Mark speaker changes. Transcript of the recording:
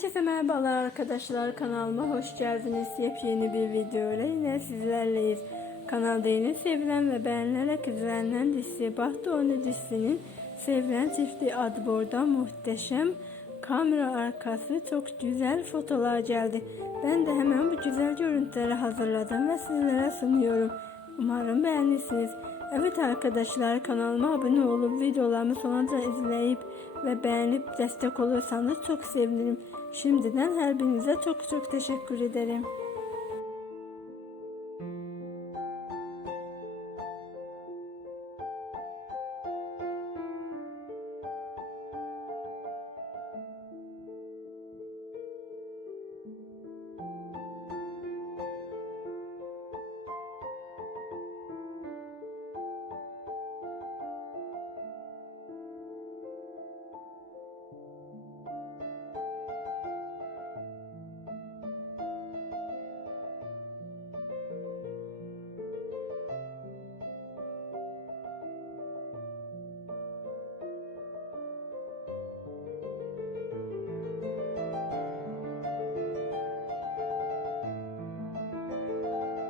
Speaker 1: Herkese merhabalar arkadaşlar kanalıma hoş geldiniz. Yepyeni bir video ile yine sizlerleyiz. Kanalda yeni sevilen ve beğenilerek izlenen dizisi Bahtı Onu dizisinin sevilen çifti adı burada muhteşem kamera arkası çok güzel fotolar geldi. Ben de hemen bu güzel görüntüleri hazırladım ve sizlere sunuyorum. Umarım beğenirsiniz. Evet arkadaşlar kanalıma abone olup videolarımı sonunda izleyip ve beğenip destek olursanız çok sevinirim. Şimdiden her birinize çok çok teşekkür ederim.